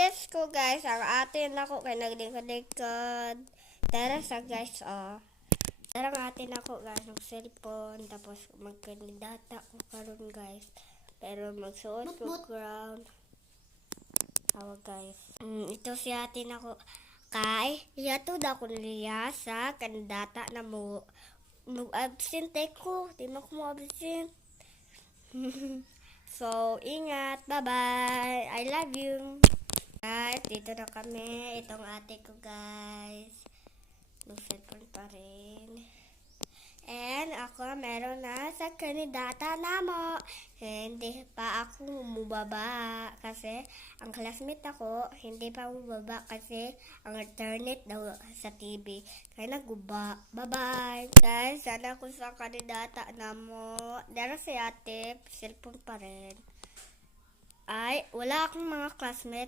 recess ko guys, ang atin ako kay naglikod-likod. Tara sa guys, Tara ang atin ako guys, ng cellphone. Tapos magkandidata ko karon guys. Pero magsuot ko ground. Tawag guys. Ito si atin ako. Kay, yato da ko niliya sa kandidata na mo. Mag-absent ko. Di mo ko absent. So, ingat. Bye-bye. I love you. Guys, dito na kami. Itong ate ko, guys. Mag-cellphone pa rin. And ako, meron na sa kandidata na mo. Hindi pa ako bumaba kasi ang classmate ako, hindi pa bumaba kasi ang internet daw sa TV. Kaya naguba. Bye-bye. Guys, sana ako sa kandidata na mo. Dara si ate, cellphone pa rin. Ay, wala akong mga classmate.